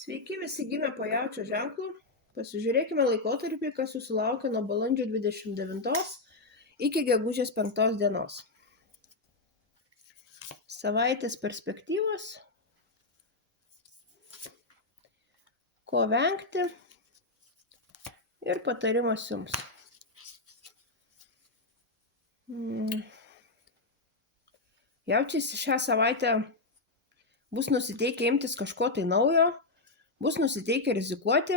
Sveiki visi gimę po jaučio ženklu. Pasižiūrėkime laikotarpį, kas jūsų laukia nuo balandžio 29 iki gegužės 5 dienos. Savaitės perspektyvos. Ko vengti ir patarimas jums. Jaučiai šią savaitę bus nusiteikę imtis kažko tai naujo, bus nusiteikę rizikuoti.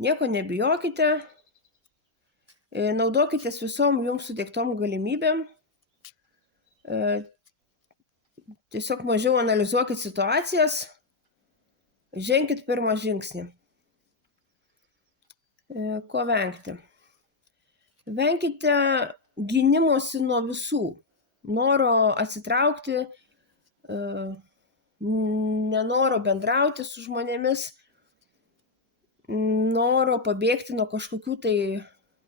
Nieko nebijokite, naudokitės visom jums suteiktom galimybėm. Tiesiog mažiau analizuokit situacijas, ženkit pirmą žingsnį. Ko vengti? Venkite gynimosi nuo visų, noro atsitraukti, nenoro bendrauti su žmonėmis, noro pabėgti nuo kažkokių tai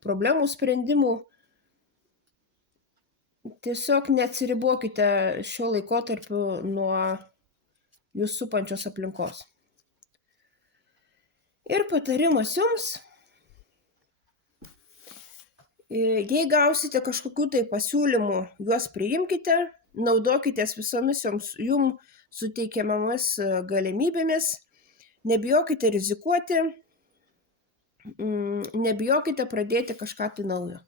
problemų sprendimų. Tiesiog neatsiribokite šiuo laikotarpiu nuo jūs supančios aplinkos. Ir patarimas jums, jei gausite kažkokių tai pasiūlymų, juos priimkite, naudokitės visomis jums suteikiamomis galimybėmis, nebijokite rizikuoti, nebijokite pradėti kažką tai naujo.